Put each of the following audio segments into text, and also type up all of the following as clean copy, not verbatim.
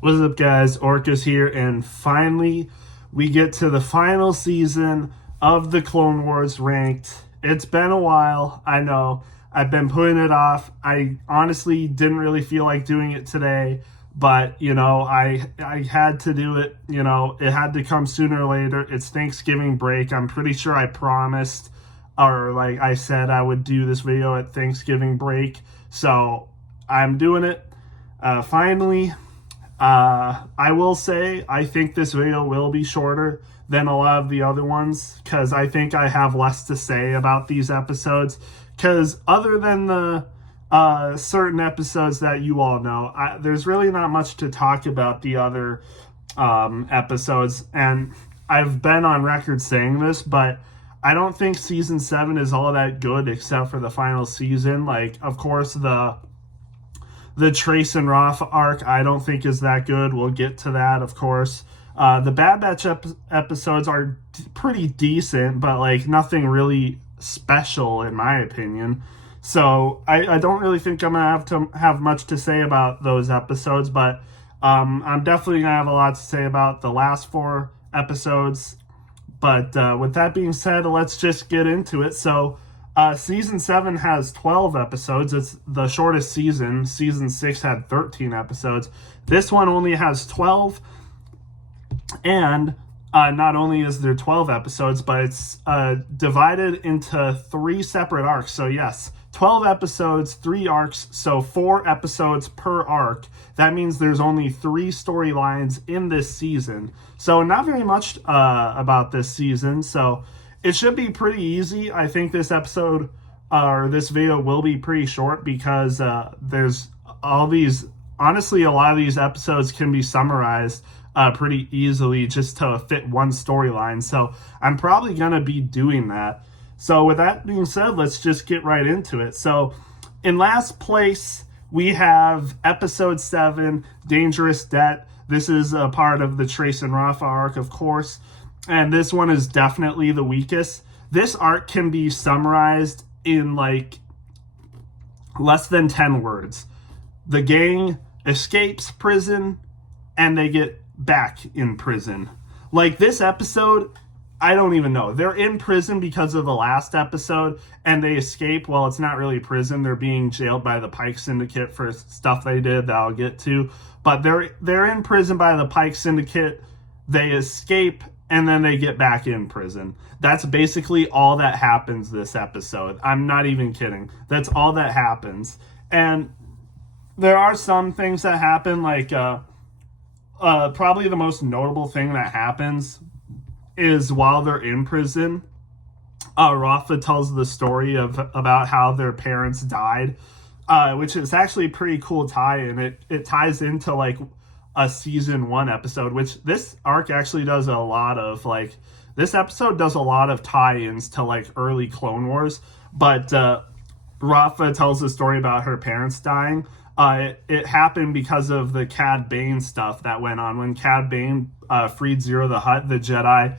What's up, guys? Orcus here, and finally, we get to the final season of the Clone Wars Ranked. It's been a while, I know. I've been putting it off. I honestly didn't really feel like doing it today, but I had to do it. It had to come sooner or later. It's Thanksgiving break. I'm pretty sure I promised, or like I said, I would do this video at Thanksgiving break, so I'm doing it. Finally. I will say I think this video will be shorter than a lot of the other ones because I think I have less to say about these episodes. Because other than the certain episodes that you all know, there's really not much to talk about the other episodes. And I've been on record saying this, but I don't think season 7 is all that good except for the final season. Like, of course, the Trace and Roth arc, I don't think is that good. We'll get to that, of course. The Bad Batch episodes are pretty decent, but like nothing really special in my opinion. So I don't really think I'm gonna have much to say about those episodes, but I'm definitely gonna have a lot to say about the last 4 episodes. But with that being said, let's just get into it. So season 7 has 12 episodes. It's the shortest season. Season 6 had 13 episodes. This one only has 12. And not only is there 12 episodes, but it's divided into 3 separate arcs. So yes, 12 episodes, 3 arcs, so 4 episodes per arc. That means there's only 3 storylines in this season. So not very much about this season. So it should be pretty easy. I think this episode or this video will be pretty short because there's all these. Honestly, a lot of these episodes can be summarized pretty easily just to fit one storyline. So I'm probably going to be doing that. So with that being said, let's just get right into it. So in last place, we have episode 7, Dangerous Debt. This is a part of the Trace and Rafa arc, of course. And this one is definitely the weakest. This arc can be summarized in like less than 10 words. The gang escapes prison and they get back in prison. Like this episode, I don't even know. They're in prison because of the last episode and they escape. Well, it's not really prison. They're being jailed by the Pike Syndicate for stuff they did that I'll get to. But they're in prison by the Pike Syndicate. They escape and then they get back in prison. That's basically all that happens this episode. I'm not even kidding. That's all that happens. And there are some things that happen, like probably the most notable thing that happens is while they're in prison, Rafa tells the story about how their parents died, which is actually a pretty cool tie-in. It ties into like a season 1 episode, which this arc actually does a lot of, like, this episode does a lot of tie-ins to like early Clone Wars. But Rafa tells the story about her parents dying. It happened because of the Cad Bane stuff that went on. When Cad Bane freed Zero the Hutt, the Jedi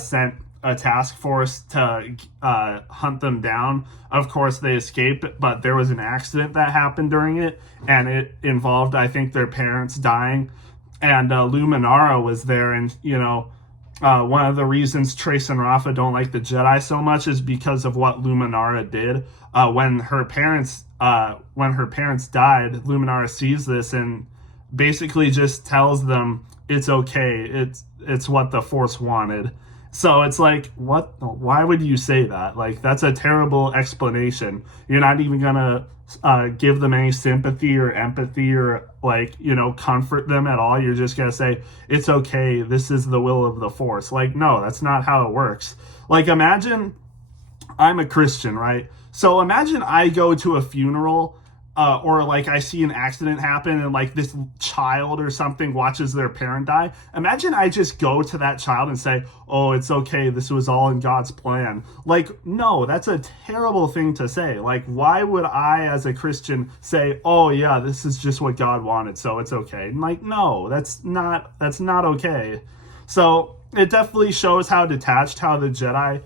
sent a task force to hunt them down. Of course, they escaped, but there was an accident that happened during it, and it involved, I think, their parents dying. And Luminara was there, and one of the reasons Trace and Rafa don't like the Jedi so much is because of what Luminara did. When her parents died, Luminara sees this and basically just tells them it's okay. It's what the Force wanted. So it's like, what? Why would you say that? Like, that's a terrible explanation. You're not even gonna give them any sympathy or empathy or comfort them at all. You're just gonna say it's okay. This is the will of the Force. Like, no, that's not how it works. Like, imagine I'm a Christian, right? So imagine I go to a funeral or like I see an accident happen and like this child or something watches their parent die. Imagine I just go to that child and say, oh, it's okay. This was all in God's plan. Like, no, that's a terrible thing to say. Like, why would I as a Christian say, oh yeah, this is just what God wanted, so it's okay? And like, no, that's not okay. So it definitely shows how detached, how the Jedi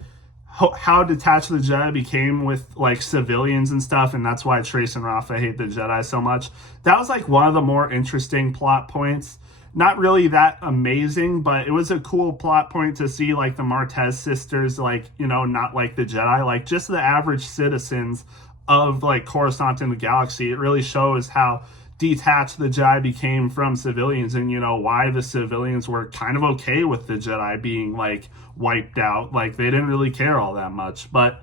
how detached the Jedi became with like civilians and stuff, and that's why Trace and Rafa hate the Jedi so much. That was like one of the more interesting plot points. Not really that amazing, but it was a cool plot point to see like the Martez sisters, like, you know, not like the Jedi, like just the average citizens of like Coruscant and the galaxy. It really shows how detached the Jedi became from civilians, and, you know, why the civilians were kind of okay with the Jedi being like wiped out. Like they didn't really care all that much. But,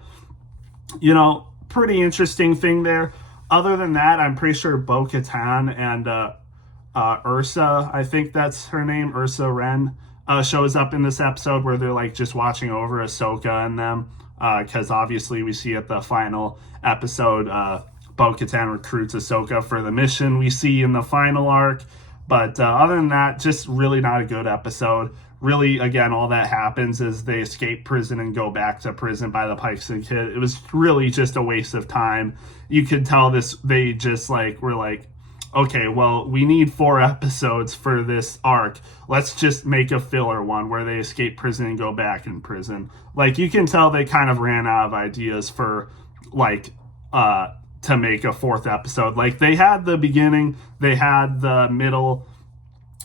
you know, pretty interesting thing there. Other than that, I'm pretty sure Bo-Katan and Ursa, I think that's her name, Ursa Wren, shows up in this episode where they're like just watching over Ahsoka and them, because obviously we see at the final episode Bo-Katan recruits Ahsoka for the mission we see in the final arc. But other than that, just really not a good episode. Really, again, all that happens is they escape prison and go back to prison by the Pike Syndicate. It was really just a waste of time. You could tell this, they just like were like, okay, well, we need 4 episodes for this arc. Let's just make a filler one where they escape prison and go back in prison. Like, you can tell they kind of ran out of ideas for, like, to make a 4th episode. Like, they had the beginning, they had the middle,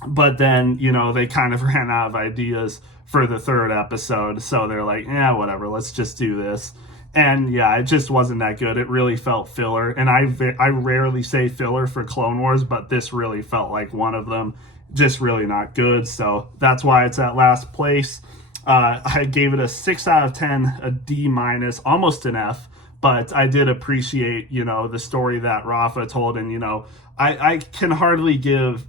but then, you know, they kind of ran out of ideas for the 3rd episode. So they're like, yeah, whatever, let's just do this. And yeah, it just wasn't that good. It really felt filler. And I rarely say filler for Clone Wars, but this really felt like one of them. Just really not good. So that's why it's at last place. I gave it a 6 out of 10, a D minus, almost an F. But I did appreciate, you know, the story that Rafa told. And, you know, I can hardly give...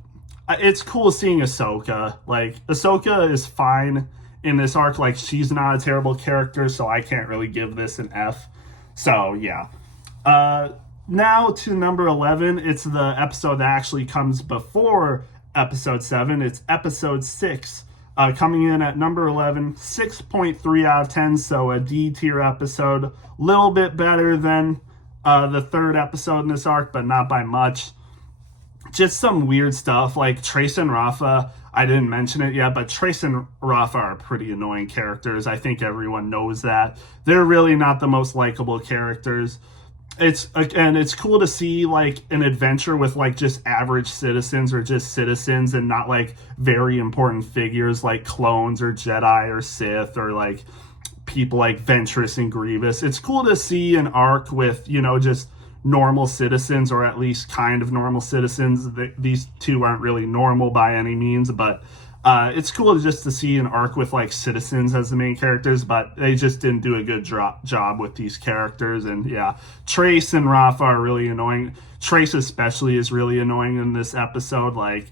It's cool seeing Ahsoka. Like, Ahsoka is fine in this arc. Like, she's not a terrible character, so I can't really give this an F. So yeah, now to number 11. It's the episode that actually comes before episode 7. It's episode 6, coming in at number 11, 6.3 out of 10. So a D tier episode, little bit better than the 3rd episode in this arc, but not by much. Just some weird stuff like Trace and Rafa. I didn't mention it yet, but Trace and Rafa are pretty annoying characters. I think everyone knows that. They're really not the most likable characters. It's cool to see like an adventure with like just average citizens or just citizens, and not like very important figures like clones or Jedi or Sith or like people like Ventress and Grievous. It's cool to see an arc with, you know, just normal citizens, or at least kind of normal citizens. These two aren't really normal by any means, but it's cool just to see an arc with like citizens as the main characters, but they just didn't do a good job with these characters. And yeah, Trace and Rafa are really annoying. Trace especially is really annoying in this episode. Like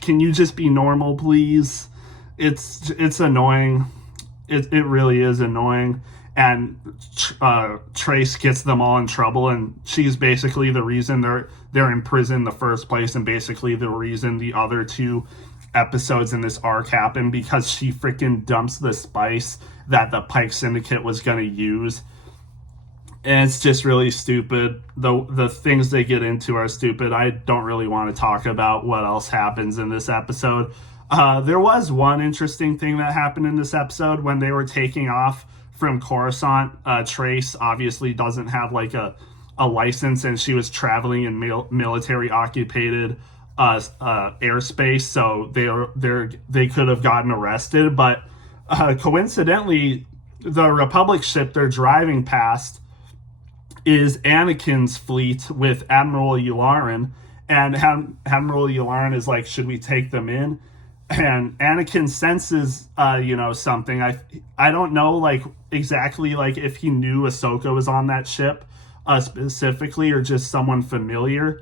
can you just be normal, please? It's annoying. It really is annoying. And Trace gets them all in trouble, and she's basically the reason they're in prison in the first place, and basically the reason the other 2 episodes in this arc happen, because she freaking dumps the spice that the Pike Syndicate was going to use. And it's just really stupid. The things they get into are stupid. I don't really want to talk about what else happens in this episode. There was one interesting thing that happened in this episode when they were taking off from Coruscant. Trace obviously doesn't have like a license, and she was traveling in military occupied airspace, so they could have gotten arrested. But coincidentally, the Republic ship they're driving past is Anakin's fleet with Admiral Yularen, and Admiral Yularen is like, should we take them in? And Anakin senses, you know, something. I don't know, like, exactly, like, if he knew Ahsoka was on that ship, specifically, or just someone familiar.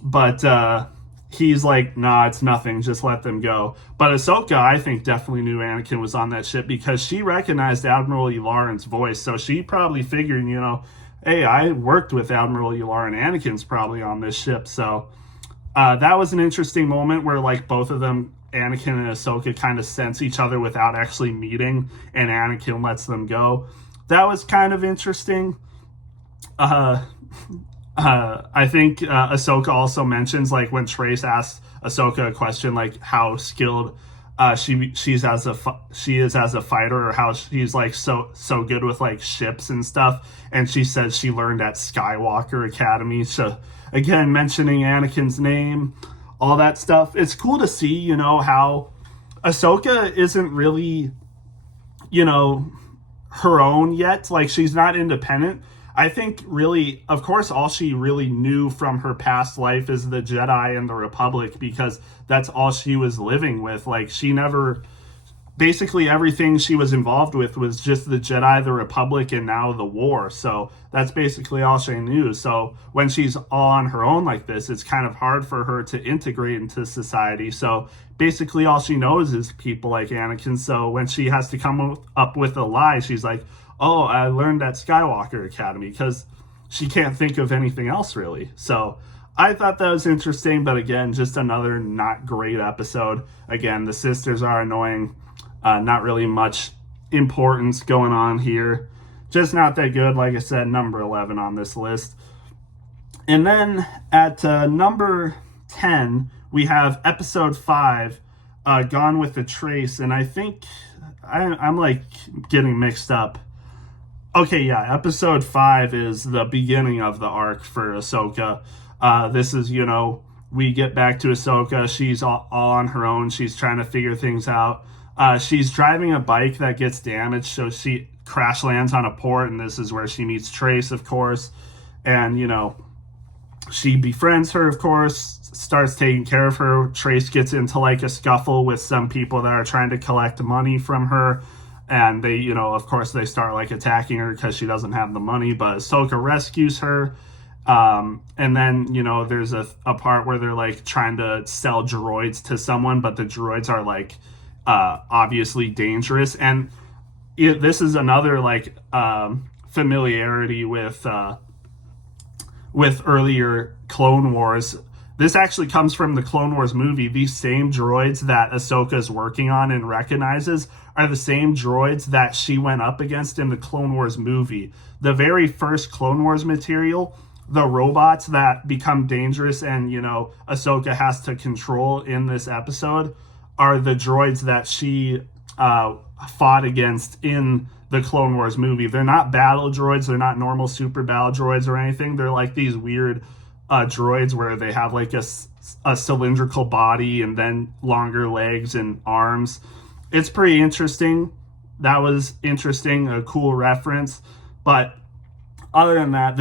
But he's like, nah, it's nothing. Just let them go. But Ahsoka, I think, definitely knew Anakin was on that ship, because she recognized Admiral Yularen's voice. So she probably figured, you know, hey, I worked with Admiral Yularen. Anakin's probably on this ship. So that was an interesting moment where, like, both of them, Anakin and Ahsoka, kind of sense each other without actually meeting, and Anakin lets them go. That was kind of interesting. I think Ahsoka also mentions, like, when Trace asks Ahsoka a question, like, how skilled she is as a fighter, or how she's like so good with like ships and stuff. And she says she learned at Skywalker Academy. So again, mentioning Anakin's name, all that stuff. It's cool to see, how Ahsoka isn't really, her own yet. Like, she's not independent. I think really, of course, all she really knew from her past life is the Jedi and the Republic, because that's all she was living with. Like, she never, basically everything she was involved with was just the Jedi, the Republic, and now the war. So that's basically all she knew. So when she's all on her own like this, it's kind of hard for her to integrate into society. So basically all she knows is people like Anakin. So when she has to come up with a lie, she's like, oh, I learned at Skywalker Academy, because she can't think of anything else really. So I thought that was interesting, but again, just another not great episode. Again, the sisters are annoying. Not really much importance going on here. Just not that good. Like I said, number 11 on this list. And then at number 10, we have episode 5, Gone with the Trace. And I think I'm like getting mixed up. Okay, yeah, episode 5 is the beginning of the arc for Ahsoka. This is, we get back to Ahsoka. She's all on her own. She's trying to figure things out. She's driving a bike that gets damaged, so she crash lands on a port, and this is where she meets Trace, of course. And, she befriends her, of course, starts taking care of her. Trace gets into like a scuffle with some people that are trying to collect money from her. And they, of course, they start like attacking her because she doesn't have the money, but Ahsoka rescues her. And then, there's a part where they're like trying to sell droids to someone, but the droids are like obviously dangerous. And this is another like familiarity with earlier Clone Wars. This actually comes from the Clone Wars movie. These same droids that Ahsoka is working on and recognizes are the same droids that she went up against in the Clone Wars movie. The very first Clone Wars material, the robots that become dangerous and, Ahsoka has to control in this episode are the droids that she fought against in the Clone Wars movie. They're not battle droids. They're not normal super battle droids or anything. They're like these weird droids where they have like a cylindrical body and then longer legs and arms. It's pretty interesting. That was interesting, a cool reference. But other than that,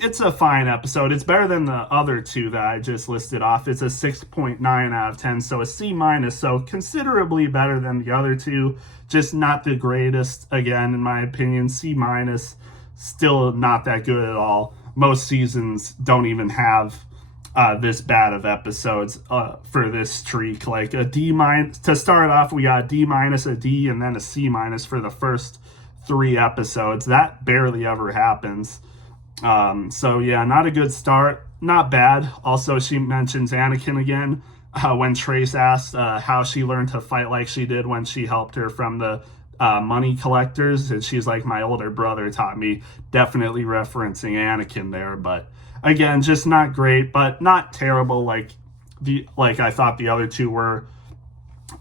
it's a fine episode. It's better than the other two that I just listed off. It's a 6.9 out of 10, so a C-, so considerably better than the other two. Just not the greatest, again, in my opinion. C-, still not that good at all. Most seasons don't even have this bad of episodes for this streak. Like a D-, to start off, we got a D-, a D, and then a C- for the first 3 episodes. That barely ever happens. So yeah, not a good start. Not bad. Also, she mentions Anakin again when Trace asked how she learned to fight like she did when she helped her from the money collectors, and she's like, my older brother taught me. Definitely referencing Anakin there, but again, just not great, but not terrible like I thought the other two were.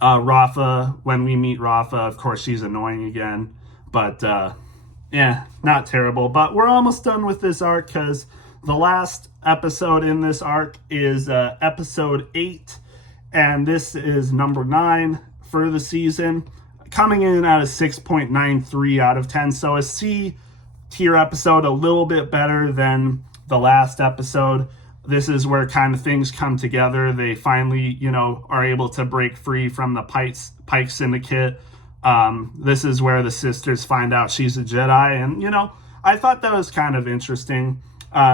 Rafa, when we meet Rafa, of course she's annoying again, but yeah, not terrible. But we're almost done with this arc, because the last episode in this arc is episode 8, and this is number 9 for the season, coming in at a 6.93 out of 10. So a C tier episode, a little bit better than the last episode. This is where kind of things come together. They finally, are able to break free from the Pike Syndicate. This is where the sisters find out she's a Jedi. And, I thought that was kind of interesting.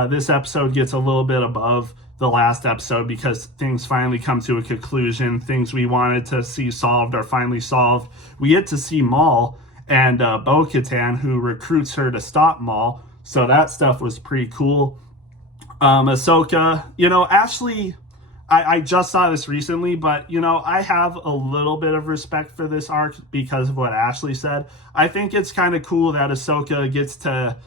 This episode gets a little bit above the last episode because things finally come to a conclusion. Things we wanted to see solved are finally solved. We get to see Maul and Bo-Katan, who recruits her to stop Maul. So that stuff was pretty cool. Ahsoka, Ashley, I just saw this recently, but, I have a little bit of respect for this arc because of what Ashley said. I think it's kind of cool that Ahsoka gets to,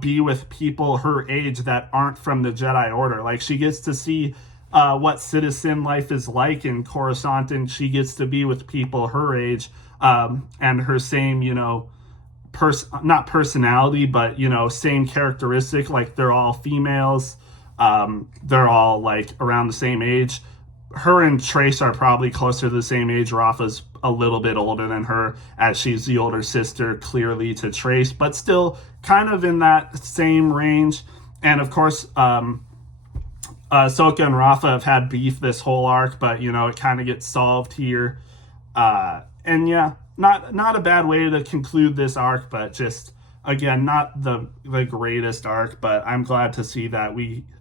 be with people her age that aren't from the Jedi Order. Like, she gets to see what citizen life is like in Coruscant, and she gets to be with people her age, and her same, not personality, but, same characteristic. Like, they're all females. They're all like around the same age. Her and Trace are probably closer to the same age. Rafa's a little bit older than her, as she's the older sister, clearly, to Trace, but still kind of in that same range. And of course, Ahsoka and Rafa have had beef this whole arc, but it kind of gets solved here. And yeah, not a bad way to conclude this arc, but just, again, not the greatest arc. But I'm glad to see that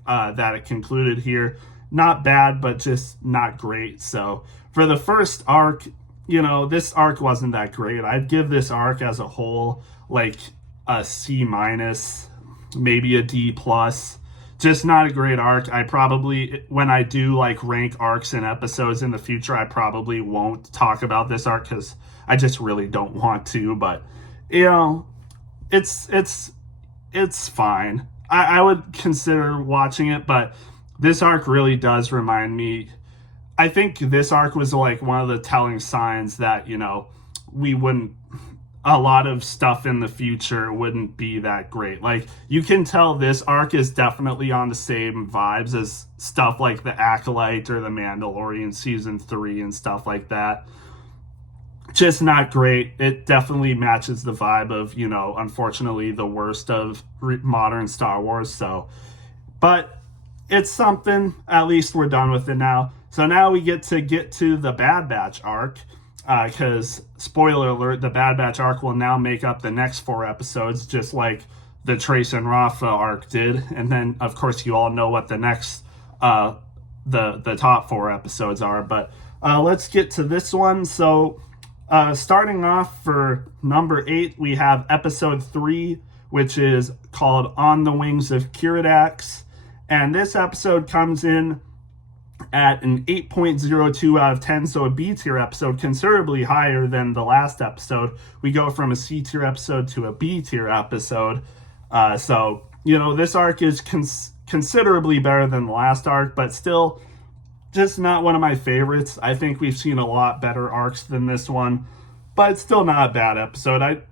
that it concluded here. Not bad, but just not great. So for the first arc, this arc wasn't that great. I'd give this arc as a whole like a C minus, maybe a D plus. Just not a great arc. I probably, when I do like rank arcs and episodes in the future, I probably won't talk about this arc because I just really don't want to. But it's fine. I would consider watching it, but this arc really does remind me. I think this arc was like one of the telling signs that, we wouldn't, a lot of stuff in the future wouldn't be that great. Like, you can tell this arc is definitely on the same vibes as stuff like The Acolyte or The Mandalorian Season 3 and stuff like that. Just not great. It definitely matches the vibe of, unfortunately, the worst of modern Star Wars. So, but it's something. At least we're done with it now. So now we get to the Bad Batch arc, because, spoiler alert, the Bad Batch arc will now make up the next 4 episodes, just like the Trace and Rafa arc did. And then, of course, you all know what the next, the top 4 episodes are. But let's get to this one. So starting off for number 8, we have episode 3, which is called On the Wings of Kiridax. And this episode comes in at an 8.02 out of 10, so a B tier episode, considerably higher than the last episode. We go from a C tier episode to a B tier episode. So, this arc is considerably better than the last arc, but still just not one of my favorites. I think we've seen a lot better arcs than this one, but it's still not a bad episode.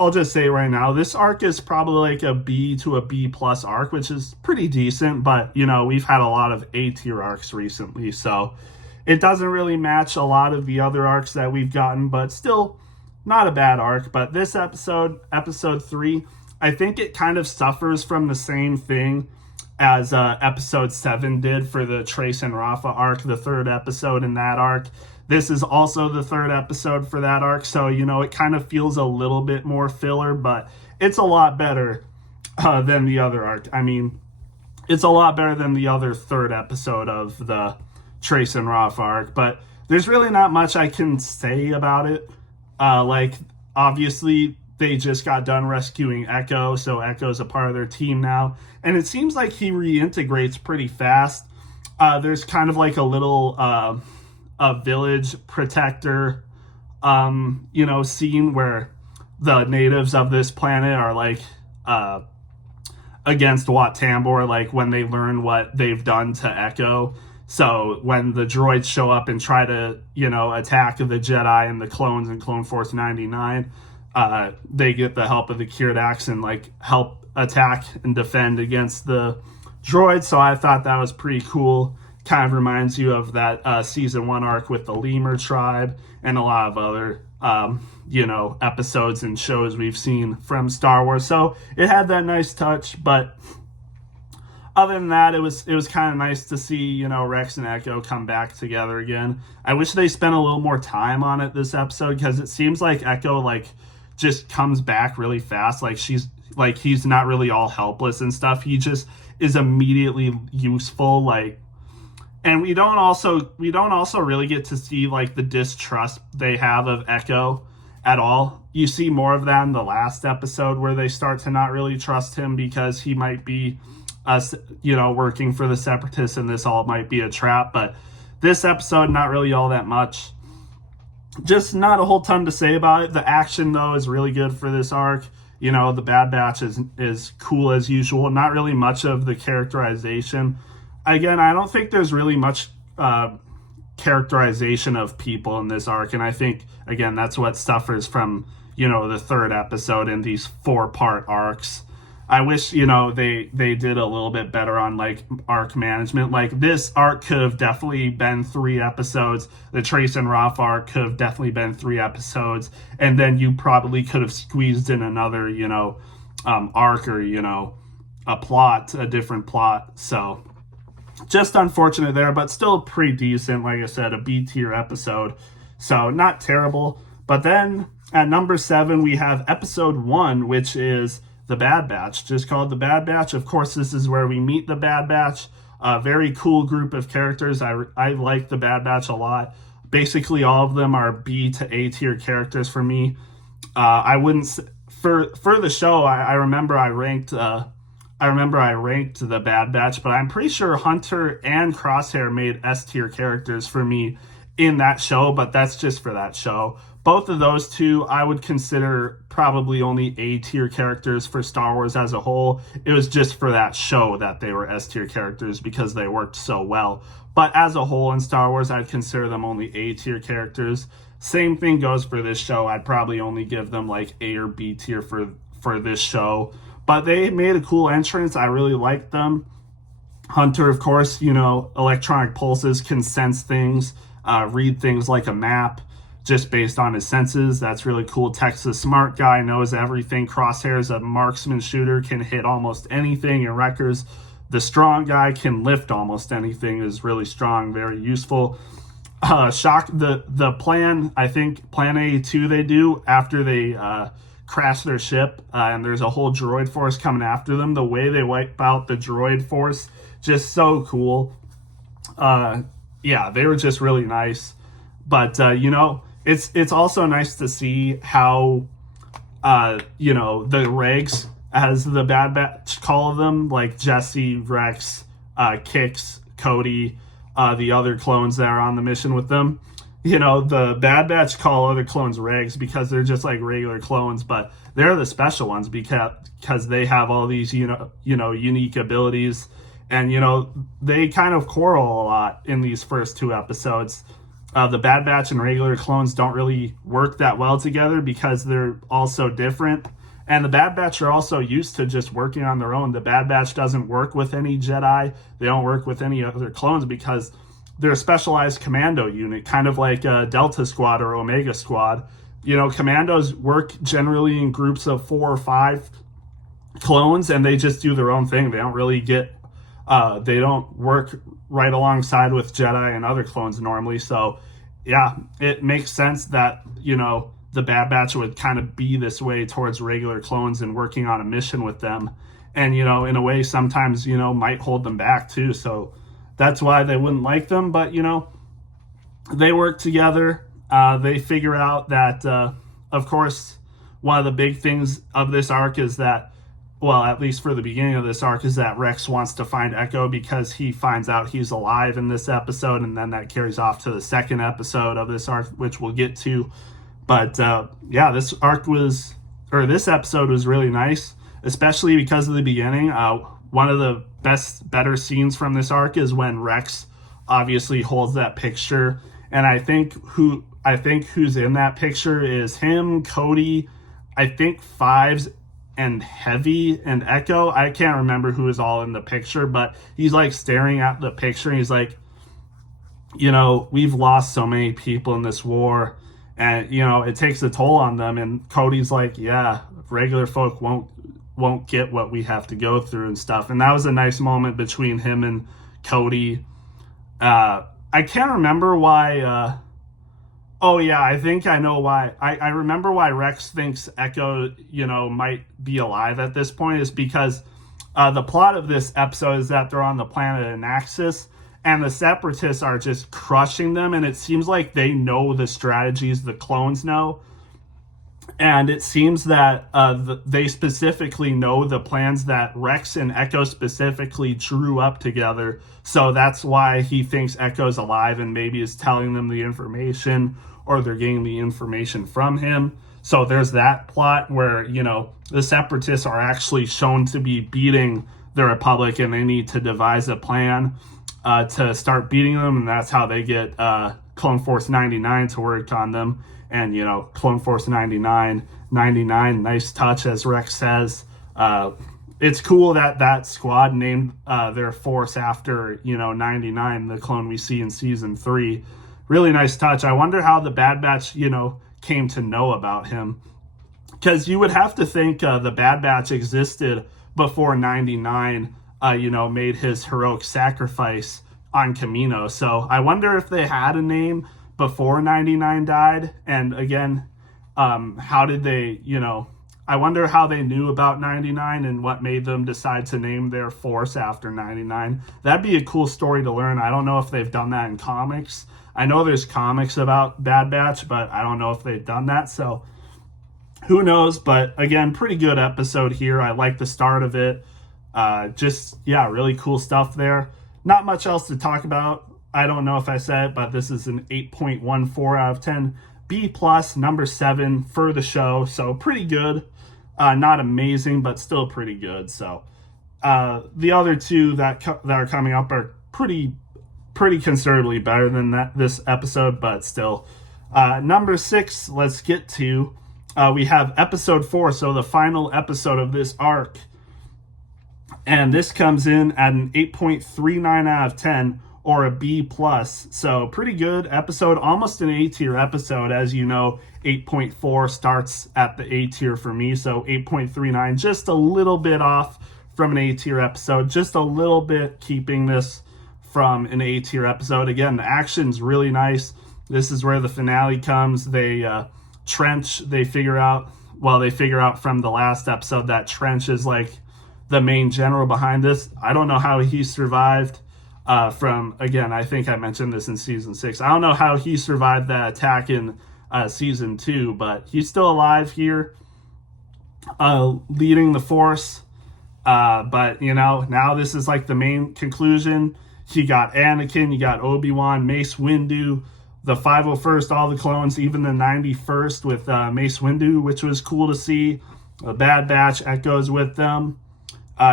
I'll just say right now, this arc is probably like a B to a B plus arc, which is pretty decent, but, we've had a lot of A tier arcs recently, so it doesn't really match a lot of the other arcs that we've gotten, but still not a bad arc. But this episode 3, I think it kind of suffers from the same thing as episode 7 did for the Trace and Rafa arc, the 3rd episode in that arc. This is also the 3rd episode for that arc, so, it kind of feels a little bit more filler, but it's a lot better than the other arc. I mean, it's a lot better than the other 3rd episode of the Trace and Rafa arc, but there's really not much I can say about it. Obviously, they just got done rescuing Echo, so Echo's a part of their team now, and it seems like he reintegrates pretty fast. There's kind of like a little a village protector scene where the natives of this planet are like against Wat Tambor, like when they learn what they've done to Echo. So when the droids show up and try to attack the Jedi and the clones in Clone Force 99, they get the help of the Kiridax and like help attack and defend against the droids. So I thought that was pretty cool. Kind of reminds you of that season 1 arc with the Lemur tribe and a lot of other episodes and shows we've seen from Star Wars. So it had that nice touch, but other than that, it was kind of nice to see Rex and Echo come back together again. I wish they spent a little more time on it this episode, because it seems like Echo just comes back really fast. He's not really all helpless and stuff. He just is immediately useful. And we don't also really get to see the distrust they have of Echo at all. You see more of that in the last episode, where they start to not really trust him because he might be working for the Separatists, and this all might be a trap. But this episode, not really all that much. Just not a whole ton to say about it. The action, though, is really good for this arc. The Bad Batch is cool as usual. Not really much of the characterization. again, I don't think there's really much characterization of people in this arc, and I think again that's what suffers from the third episode in these 4-part arcs. I wish they did a little bit better on like arc management. Like this arc could have definitely been 3 episodes. The Trace and Roth arc could have definitely been 3 episodes, and then you probably could have squeezed in another arc or a different plot. So just unfortunate there, but still pretty decent. Like I said, a B tier episode, so not terrible. But then at number 7 we have episode 1, which is The Bad Batch, just called The Bad Batch. Of course, this is where we meet the Bad Batch. A very cool group of characters. I like the Bad Batch a lot. Basically, all of them are B to A tier characters for me. I wouldn't for the show. I remember I ranked the Bad Batch, but I'm pretty sure Hunter and Crosshair made S tier characters for me in that show. But that's just for that show. Both of those two I would consider probably only A tier characters for Star Wars as a whole. It was just for that show that they were S tier characters because they worked so well. But as a whole in Star Wars, I'd consider them only A tier characters. Same thing goes for this show. I'd probably only give them like A or B tier for this show. But they made a cool entrance. I really liked them. Hunter, of course, electronic pulses, can sense things, read things like a map, just based on his senses. That's really cool. Tech's a smart guy, knows everything. Crosshair's a marksman shooter, can hit almost anything. And Wrecker's the strong guy, can lift almost anything, is really strong, very useful. Shock, the plan, I think plan A2 they do after they crash their ship, and there's a whole droid force coming after them. The way they wipe out the droid force, just so cool. Yeah, they were just really nice. But it's also nice to see how the regs, as the Bad Batch call them, like Jesse, Rex, Kix, Cody, the other clones that are on the mission with them. The Bad Batch call other clones regs because they're just like regular clones, but they're the special ones because they have all these unique abilities, and they kind of quarrel a lot in these first 2 episodes. The Bad Batch and regular clones don't really work that well together because they're all so different. And the Bad Batch are also used to just working on their own. The Bad Batch doesn't work with any Jedi. They don't work with any other clones because they're a specialized commando unit, kind of like a Delta Squad or Omega Squad. Commandos work generally in groups of 4 or 5 clones, and they just do their own thing. They don't really they don't work right alongside with Jedi and other clones normally. So yeah, it makes sense that the Bad Batch would kind of be this way towards regular clones and working on a mission with them, and in a way sometimes might hold them back too. So that's why they wouldn't like them. But they work together. They figure out that of course one of the big things of this arc is that, well, at least for the beginning of this arc, is that Rex wants to find Echo because he finds out he's alive in this episode, and then that carries off to the second episode of this arc, which we'll get to. But yeah, this episode was really nice, especially because of the beginning. One of the better scenes from this arc is when Rex obviously holds that picture, and I think who's in that picture is him, Cody, I think Fives, and Heavy and Echo. I can't remember who is all in the picture, but he's like staring at the picture and he's like, we've lost so many people in this war, and it takes a toll on them. And Cody's like, yeah, regular folk won't get what we have to go through and stuff. And that was a nice moment between him and Cody. I can't remember why oh yeah, I think I know why. I remember why Rex thinks Echo, might be alive at this point, is because the plot of this episode is that they're on the planet Anaxis, and the Separatists are just crushing them, and it seems like they know the strategies the clones know. And it seems that they specifically know the plans that Rex and Echo specifically drew up together. So that's why he thinks Echo's alive and maybe is telling them the information, or they're getting the information from him. So there's that plot where, the Separatists are actually shown to be beating the Republic and they need to devise a plan. to start beating them, and that's how they get Clone Force 99 to work on them. And, Clone Force 99, nice touch, as Rex says. It's cool that squad named their force after, 99, the clone we see in season 3. Really nice touch. I wonder how the Bad Batch, came to know about him. Because you would have to think the Bad Batch existed before 99, made his heroic sacrifice on Kamino. So I wonder if they had a name before 99 died. And again, how did they, I wonder how they knew about 99 and what made them decide to name their force after 99. That'd be a cool story to learn. I don't know if they've done that in comics. I know there's comics about Bad Batch, but I don't know if they've done that. So who knows? But again, pretty good episode here. I like the start of it. Really cool stuff there. Not much else to talk about. I don't know if I said it, but this is an 8.14 out of 10. B+, number 7 for the show. So pretty good. Not amazing, but still pretty good. So the other two that are coming up are pretty considerably better than this episode, but still. Number 6, let's get to. We have episode 4, so the final episode of this arc. And this comes in at an 8.39 out of 10, or a B+. So pretty good episode, almost an A tier episode. As you know, 8.4 starts at the A tier for me, so 8.39, just a little bit off from an A tier episode, just a little bit keeping this from an A tier episode. Again, the action's really nice. This is where the finale comes. They Trench, they figure out from the last episode that Trench is like the main general behind this. I don't know how he survived again, I think I mentioned this in season 6. I don't know how he survived that attack in season 2, but he's still alive here, leading the Force. But, now this is like the main conclusion. You got Anakin, you got Obi-Wan, Mace Windu, the 501st, all the clones, even the 91st with Mace Windu, which was cool to see. The Bad Batch echoes with them.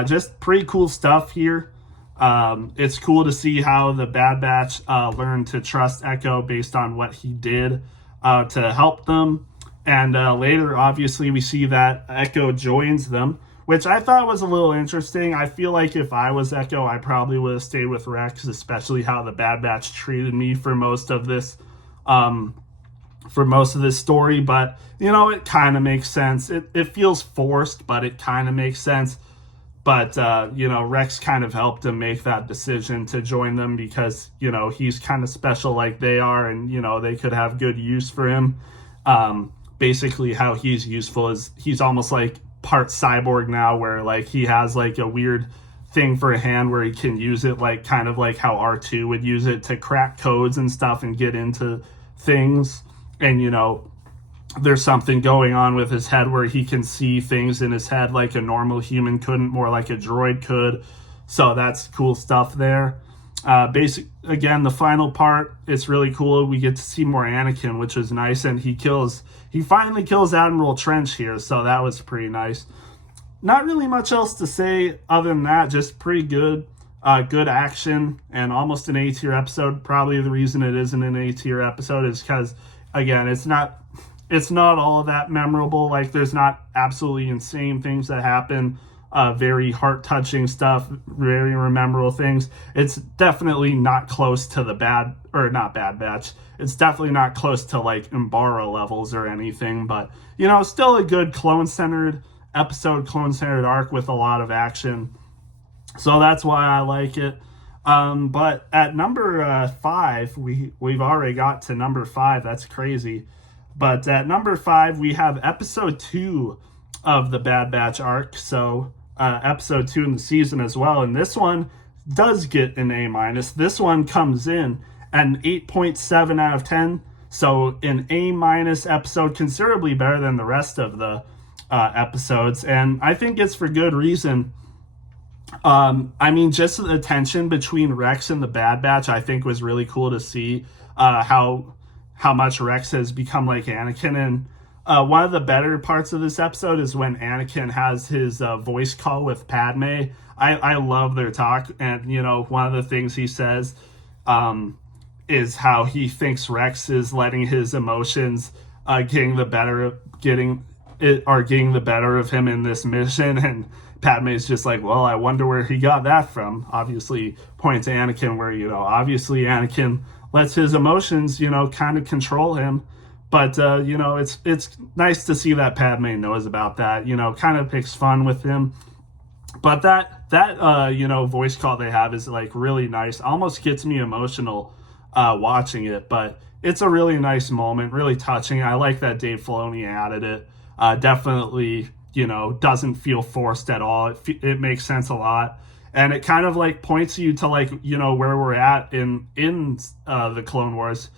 Just pretty cool stuff here. It's cool to see how the Bad Batch learned to trust Echo based on what he did to help them. And later, obviously, we see that Echo joins them, which I thought was a little interesting. I feel like if I was Echo, I probably would have stayed with Rex, especially how the Bad Batch treated me for most of this story. But, it kind of makes sense. It feels forced, but it kind of makes sense. But, Rex kind of helped him make that decision to join them because, he's kind of special like they are, and, they could have good use for him. Basically, how he's useful is he's almost like part cyborg now, where, like, he has, like, a weird thing for a hand where he can use it, like, kind of like how R2 would use it to crack codes and stuff and get into things. And, there's something going on with his head where he can see things in his head like a normal human couldn't, more like a droid could. So that's cool stuff there. Again, the final part, it's really cool. We get to see more Anakin, which is nice. And he finally kills Admiral Trench here. So that was pretty nice. Not really much else to say other than that. Just pretty good. Good action and almost an A tier episode. Probably the reason it isn't an A tier episode is because, again, it's not all of that memorable. Like, there's not absolutely insane things that happen, very heart-touching stuff, very memorable things. It's definitely not close to not Bad Batch. It's definitely not close to, like, Umbara levels or anything, but, still a good clone-centered episode, clone-centered arc with a lot of action. So that's why I like it. But at number 5, we've already got to number 5. That's crazy. But at number 5, we have episode 2 of the Bad Batch arc. So episode 2 in the season as well. And this one does get an A-. This one comes in at an 8.7 out of 10. So an A- episode, considerably better than the rest of the episodes. And I think it's for good reason. Just the tension between Rex and the Bad Batch, I think was really cool to see how much Rex has become like Anakin. And one of the better parts of this episode is when Anakin has his voice call with Padme. I love their talk. And, you know, one of the things he says is how he thinks Rex is letting his emotions getting the better of him in this mission. And Padme's just like, well, I wonder where he got that from. Obviously, pointing to Anakin, where, you know, obviously Anakin lets his emotions, you know, kind of control him. But, you know, it's nice to see that Padme knows about that, you know, kind of picks fun with him. But that you know, voice call they have is like really nice. Almost gets me emotional watching it. But it's a really nice moment, really touching. I like that Dave Filoni added it. Definitely, you know, doesn't feel forced at all. It makes sense a lot. And it kind of like points you to like, you know, where we're at in the Clone Wars.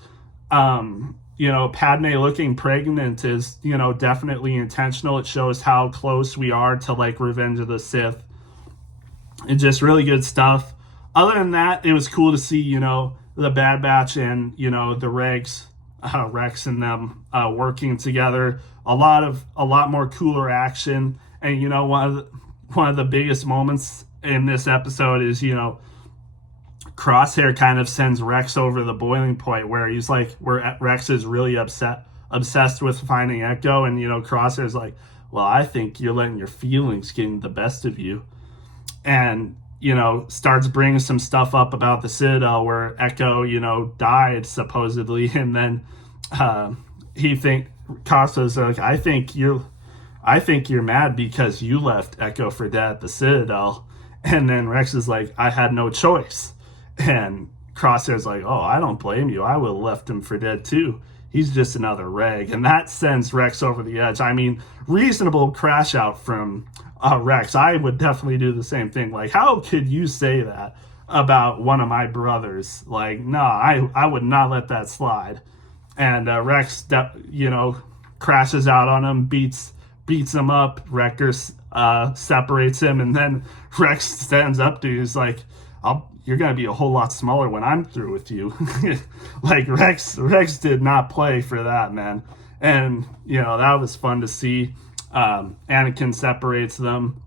You know, Padme looking pregnant is, you know, definitely intentional. It shows how close we are to like Revenge of the Sith. And just really good stuff. Other than that, it was cool to see, you know, the Bad Batch and, you know, the Rex and them working together. A lot more cooler action. And, you know, one of the biggest moments in this episode is, you know, Crosshair kind of sends Rex over the boiling point where he's like, where Rex is really obsessed with finding Echo. And, you know, Crosshair's like, well, I think you're letting your feelings get the best of you. And, you know, starts bringing some stuff up about the Citadel where Echo, you know, died supposedly. And then Costa's like, I think you're mad because you left Echo for dead at the Citadel. And then Rex is like, I had no choice. And Crosshair's like, oh, I don't blame you. I would have left him for dead too. He's just another reg. And that sends Rex over the edge. I mean, reasonable crash out from Rex. I would definitely do the same thing. Like, how could you say that about one of my brothers? Like, no, I would not let that slide. And Rex, you know, crashes out on him, beats him up. Wrecker separates him. And then Rex stands up to him. He's like, you're going to be a whole lot smaller when I'm through with you. Like, Rex did not play for that, man. And, you know, that was fun to see. Anakin separates them.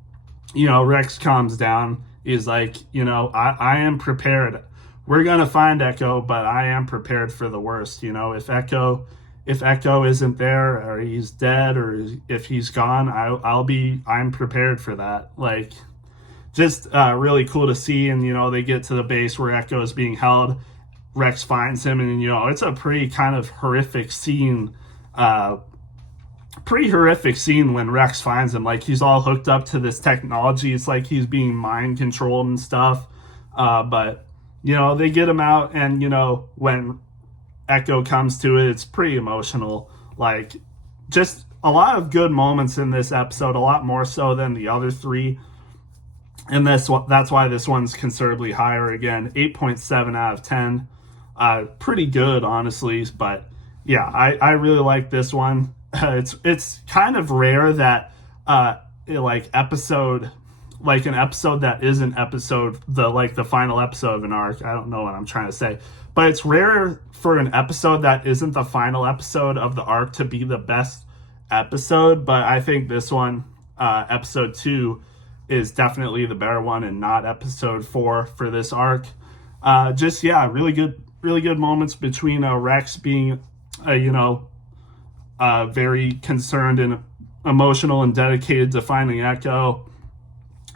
You know, Rex calms down. He's like, you know, I am prepared. We're going to find Echo, but I am prepared for the worst. You know, if Echo isn't there, or he's dead, or if he's gone, I'm prepared for that. Like, just really cool to see. And, you know, they get to the base where Echo is being held. Rex finds him, and, you know, it's a pretty kind of horrific scene. When Rex finds him. Like, he's all hooked up to this technology. It's like he's being mind controlled and stuff. But, you know, they get him out, and, you know, when Echo comes to it, it's pretty emotional. Like, just a lot of good moments in this episode, a lot more so than the other three. And that's why this one's considerably higher. Again, 8.7 out of 10. Pretty good, honestly. But yeah, I really like this one. It's kind of rare that an episode that isn't the final episode of an arc. I don't know what I'm trying to say, but it's rare for an episode that isn't the final episode of the arc to be the best episode. But I think this one, episode 2, is definitely the better one, and not episode 4 for this arc. Really good moments between Rex being, very concerned and emotional and dedicated to finding Echo,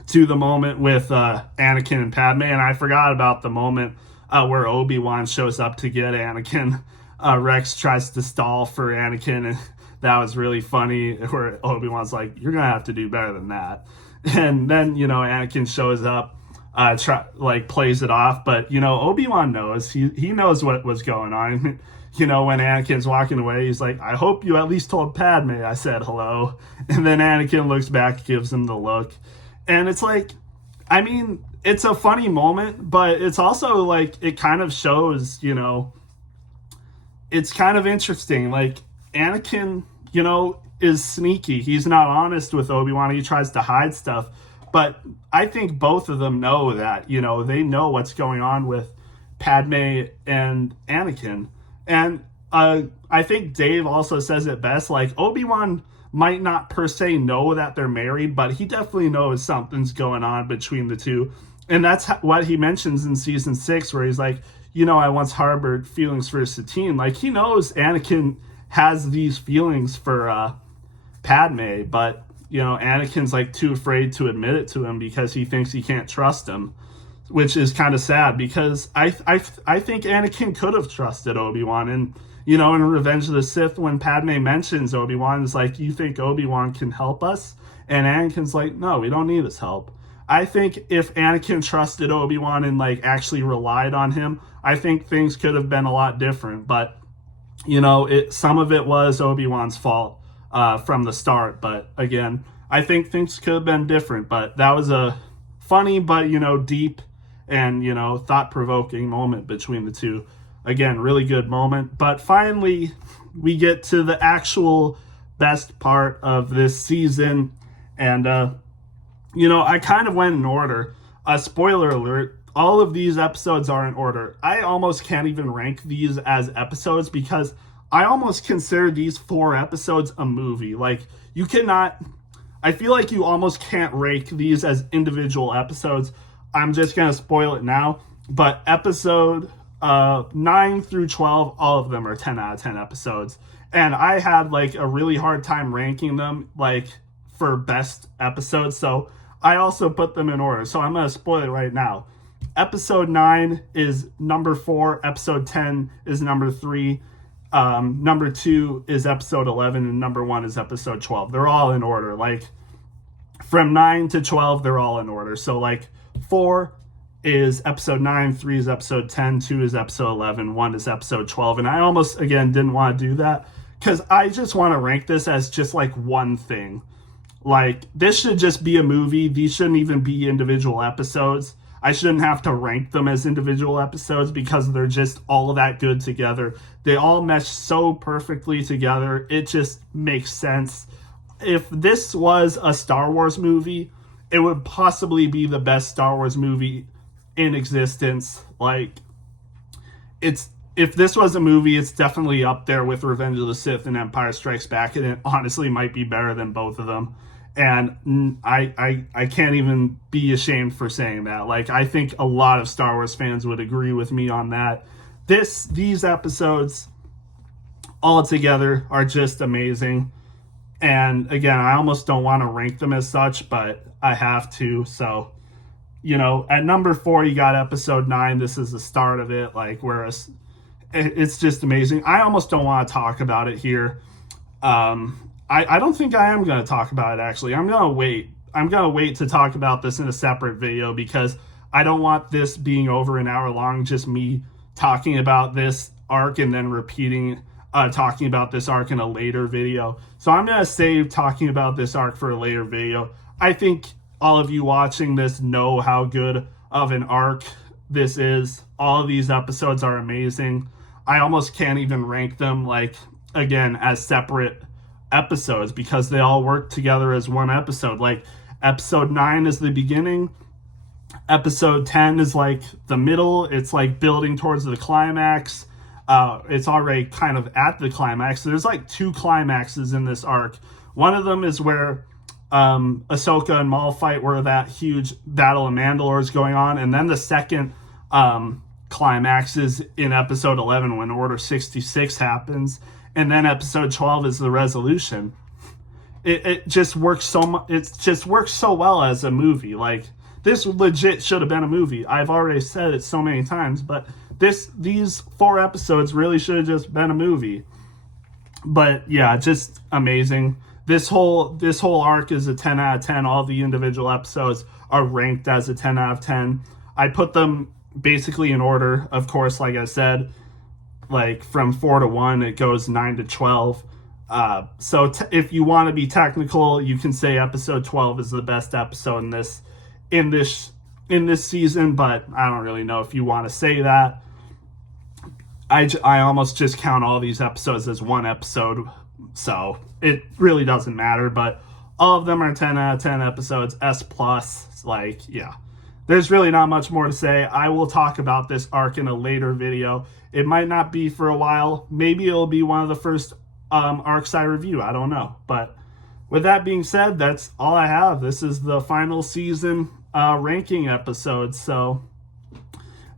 to the moment with Anakin and Padme. And I forgot about the moment where Obi-Wan shows up to get Anakin. Rex tries to stall for Anakin, and that was really funny, where Obi-Wan's like, you're gonna have to do better than that. And then, you know, Anakin shows up, plays it off. But, you know, Obi-Wan knows. He knows what was going on. You know, when Anakin's walking away, he's like, I hope you at least told Padme I said hello. And then Anakin looks back, gives him the look. And it's like, I mean, it's a funny moment, but it's also like, it kind of shows, you know, it's kind of interesting. Like, Anakin, you know, is sneaky. He's not honest with Obi-Wan. He tries to hide stuff. But I think both of them know that, you know, they know what's going on with Padme and Anakin. And I think Dave also says it best. Like, Obi-Wan might not per se know that they're married, but he definitely knows something's going on between the two. And that's what he mentions in season 6, where he's like, I once harbored feelings for Satine. Like, he knows Anakin has these feelings for Padme, but, Anakin's like too afraid to admit it to him because he thinks he can't trust him, which is kind of sad, because I think Anakin could have trusted Obi-Wan. And, in Revenge of the Sith, when Padme mentions Obi-Wan, is like, you think Obi-Wan can help us? And Anakin's like, no, we don't need his help. I think if Anakin trusted Obi-Wan and like actually relied on him, I think things could have been a lot different. But, some of it was Obi-Wan's fault from the start. But again, I think things could have been different. But that was a funny but, deep and, thought-provoking moment between the two. Again, really good moment. But finally, we get to the actual best part of this season. And, I kind of went in order. Spoiler alert, all of these episodes are in order. I almost can't even rank these as episodes, because I almost consider these 4 episodes a movie. Like, you cannot... I feel like you almost can't rank these as individual episodes. I'm just going to spoil it now. But episode 9 through 12, all of them are 10 out of 10 episodes. And I had like a really hard time ranking them like for best episodes. So I also put them in order. So I'm going to spoil it right now. Episode 9 is number 4. Episode 10 is number 3. Number 2 is episode 11, and number 1 is episode 12. They're all in order. Like, from 9 to 12, they're all in order. So, like, 4 is episode 9, 3 is episode 10, 2 is episode 11, 1 is episode 12. And I almost, again, didn't want to do that, because I just want to rank this as just, like, one thing. Like, this should just be a movie. These shouldn't even be individual episodes. I shouldn't have to rank them as individual episodes, because they're just all that good together. They all mesh so perfectly together. It just makes sense. If this was a Star Wars movie, it would possibly be the best Star Wars movie in existence. Like, if this was a movie, it's definitely up there with Revenge of the Sith and Empire Strikes Back, and it honestly might be better than both of them. And I can't even be ashamed for saying that. Like, I think a lot of Star Wars fans would agree with me on that. These episodes all together are just amazing. And again, I almost don't want to rank them as such, but I have to. So, at number 4, you got episode 9. This is the start of it. Like, whereas it's just amazing. I almost don't want to talk about it here. I don't think I am going to talk about it, actually. I'm going to wait. I'm going to wait to talk about this in a separate video, because I don't want this being over an hour long, just me talking about this arc and then talking about this arc in a later video. So I'm going to save talking about this arc for a later video. I think all of you watching this know how good of an arc this is. All of these episodes are amazing. I almost can't even rank them, like, again, as separate episodes, because they all work together as one episode. Like, episode 9 is the beginning, episode 10 is like the middle, it's like building towards the climax, it's already kind of at the climax. So there's like 2 climaxes in this arc. One of them is where Ahsoka and Maul fight, where that huge battle of Mandalore is going on, and then the second climax is in episode 11, when Order 66 happens. And then episode 12 is the resolution. It just works so much. It just works so well as a movie. Like, this legit should have been a movie. I've already said it so many times, but these 4 episodes really should have just been a movie. But yeah, just amazing. This whole arc is a 10 out of 10. All the individual episodes are ranked as a 10 out of 10. I put them basically in order, of course, like I said. Like, from 4 to 1, it goes 9 to 12. So if you want to be technical, you can say episode 12 is the best episode in this season, but I don't really know if you want to say that. I almost just count all these episodes as one episode, so it really doesn't matter. But all of them are 10 out of 10 episodes, S+. Like, yeah. There's really not much more to say. I will talk about this arc in a later video. It might not be for a while. Maybe it'll be one of the first arcs I review. I don't know. But with that being said, that's all I have. This is the final season ranking episode. So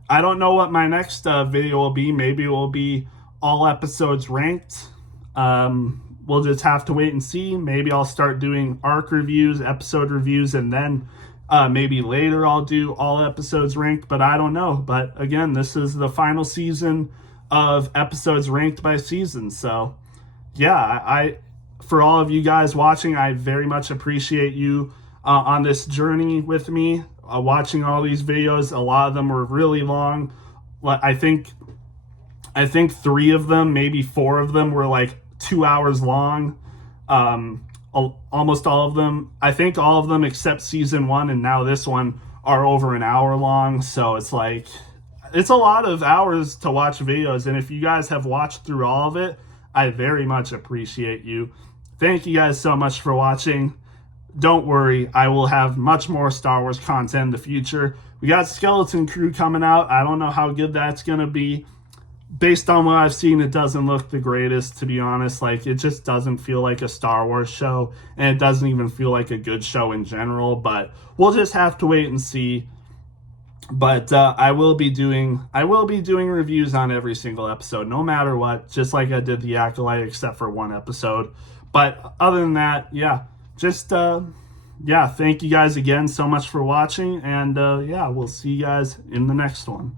I don't know what my next video will be. Maybe it will be all episodes ranked. We'll just have to wait and see. Maybe I'll start doing arc reviews, episode reviews, and then maybe later I'll do all episodes ranked, but I don't know. But again, this is the final season of episodes ranked by season. So yeah, I for all of you guys watching, I very much appreciate you on this journey with me, watching all these videos. A lot of them were really long. I think 3 of them, maybe 4 of them were like 2 hours long. Almost all of them, I think all of them except season 1 and now this one are over an hour long. So it's like, it's a lot of hours to watch videos. And if you guys have watched through all of it, I very much appreciate you. Thank you guys so much for watching. Don't worry, I will have much more Star Wars content in the future. We got Skeleton Crew coming out. I don't know how good that's going to be. Based on what I've seen, it doesn't look the greatest, to be honest. Like, it just doesn't feel like a Star Wars show, and it doesn't even feel like a good show in general, but we'll just have to wait and see. But I will be doing reviews on every single episode, no matter what, just like I did the Acolyte, except for 1 episode. But other than that, yeah, just yeah, thank you guys again so much for watching, and yeah, we'll see you guys in the next one.